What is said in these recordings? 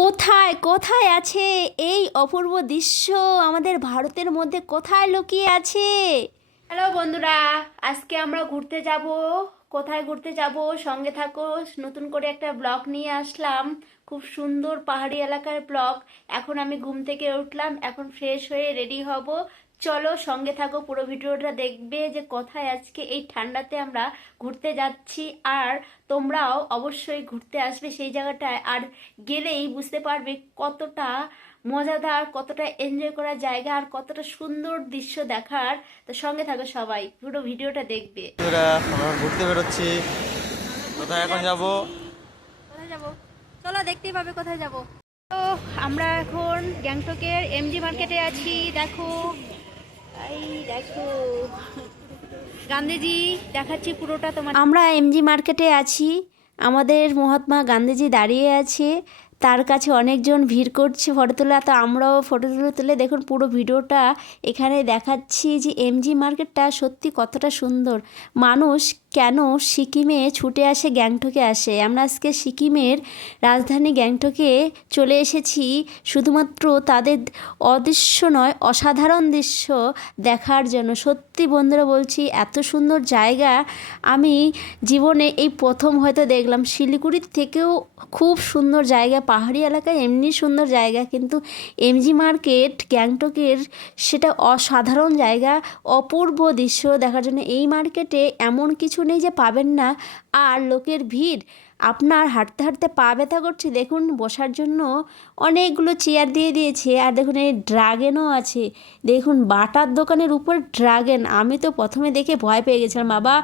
কোথায় কোথায় আছে এই অপূর্ব দৃশ্য? আমাদের ভারতের মধ্যে কোথায় লুকিয়ে আছে? হ্যালো বন্ধুরা, আজকে আমরা ঘুরতে যাব। কোথায় ঘুরতে যাব? সঙ্গে থাকো। নতুন করে একটা ব্লগ নিয়ে আসলাম, খুব সুন্দর পাহাড়ি এলাকার ব্লগ। এখন আমি ঘুম থেকে উঠলাম, এখন ফ্রেশ হয়ে রেডি হব। চলো সঙ্গে থাকো, পুরো ভিডিওটা দেখবে যে কোথায় আজকে এই ঠান্ডাতে আমরা ঘুরতে যাচ্ছি। আর তোমরাও অবশ্যই ঘুরতে আসবে সেই জায়গাটায়, আর গেলেই বুঝতে পারবে কতটা মজাদার, কতটা এনজয় করার জায়গা, আর কতটা সুন্দর দৃশ্য দেখার। তো সঙ্গে থাকো, সবাই পুরো ভিডিওটা দেখবে। আমরা ঘুরতে বেরোচ্ছি। কোথায় এখন যাব? কোথায় যাব? চলো দেখতেই পাবে কোথায় যাব। তো আমরা এখন গ্যাংটকের এমজি মার্কেটে আছি। দেখো, এই দেখো গান্ধীজি, দেখাচ্ছি পুরোটা তোমার। আমরা এমজি মার্কেটে আছি, আমাদের মহাত্মা গান্ধীজি দাঁড়িয়ে আছে, তার কাছে অনেকজন ভিড় করছে ফটো তোলা। তো আমরাও ফটো তুলে দেখুন পুরো ভিডিওটা এখানে দেখাচ্ছি যে এমজি মার্কেটটা সত্যি কতটা সুন্দর। মানুষ কেন সিকিমে ছুটে আসে, গ্যাংটকে আসে। আমরা আজকে সিকিমের রাজধানী গ্যাংটকে চলে এসেছি শুধুমাত্র তাদের অদৃশ্য নয়, অসাধারণ দৃশ্য দেখার জন্য। সত্যি বন্ধুরা বলছি, এত সুন্দর জায়গা আমি জীবনে এই প্রথম হয়তো দেখলাম। শিলিগুড়ির থেকেও খুব সুন্দর জায়গা, পাহাড়ি এলাকায় এমনি সুন্দর জায়গা, কিন্তু এমজি মার্কেট গ্যাংটকের সেটা অসাধারণ জায়গা, অপূর্ব দৃশ্য দেখার জন্য। এই মার্কেটে এমন কিছু নেই যে পাবেন না। আর লোকের ভিড়, আপনার হাঁটতে হাঁটতে পা ব্যথা করছে। দেখুন বসার জন্য অনেকগুলো চেয়ার দিয়ে দিয়েছে। আর দেখুন এই ড্রাগনও আছে। দেখুন বাটার দোকানের উপর ড্রাগন। আমি তো প্রথমে দেখে ভয় পেয়ে গেছিলাম, বাবা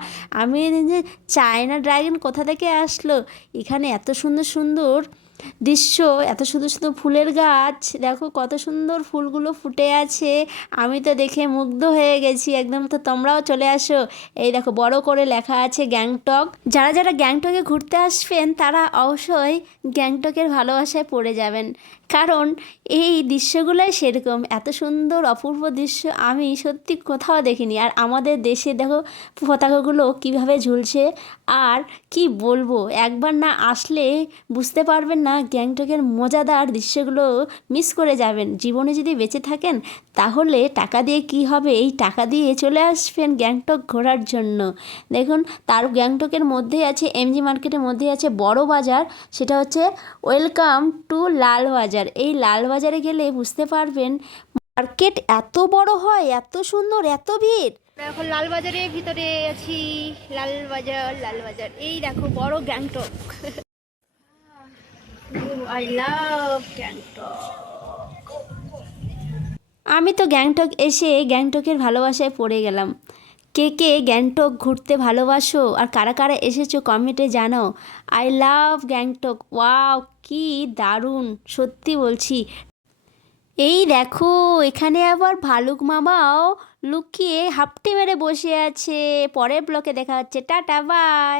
আমি যে চায়না ড্রাগন কোথা থেকে আসলো। এখানে এত সুন্দর সুন্দর দৃশ্য, এত সুন্দর সুন্দর ফুলের গাছ, দেখো কত সুন্দর ফুলগুলো ফুটে আছে। আমি তো দেখে মুগ্ধ হয়ে গেছি একদম। তো তোমরাও চলে আসো। এই দেখো বড় করে লেখা আছে গ্যাংটক। যারা যারা গ্যাংটকে ঘুরতে আসবেন তারা অবশ্যই গ্যাংটকের ভালোবাসায় পড়ে যাবেন, কারণ এই দৃশ্যগুলোই সেরকম। এত সুন্দর অপূর্ব দৃশ্য আমি সত্যি কোথাও দেখিনি। আর আমাদের দেশে দেখো পতাকাগুলো কিভাবে ঝুলছে। আর কি বলবো, একবার না আসলে বুঝতে পারবেন না, গ্যাংটকের মজাদার দৃশ্যগুলো মিস করে যাবেন। জীবনে যদি বেঁচে থাকেন তাহলে টাকা দিয়ে কি হবে, এই টাকা দিয়ে চলে আসবেন গ্যাংটক ঘোরার জন্য। দেখুন তার গ্যাংটকের মধ্যেই আছে, এমজি মার্কেটের মধ্যেই আছে বড় বাজার, সেটা হচ্ছে ওয়েলকাম টু লালবাজার। এই লালবাজারে গেলে বুঝতে পারবেন মার্কেট এত বড় হয়, এত সুন্দর, এত ভিড়। এখন লালবাজারের ভিতরে আছি। লালবাজার, লালবাজার, এই দেখো বড় গ্যাংটক। I love Gangtok. আমি তো গ্যাংটক এসে গ্যাংটকের ভালোবাসায় পড়ে গেলাম। কে কে গ্যাংটক ঘুরতে ভালোবাসো আর কারা কারা এসেছো কমেন্টে জানাও। I love Gangtok. ওয়াও কি দারুণ, সত্যি বলছি। এই দেখো এখানে আবার ভালুক মামাও লুকিয়ে হাপটি মেরে বসে আছে। পরের ব্লকে দেখা হচ্ছে, টাটা বাই।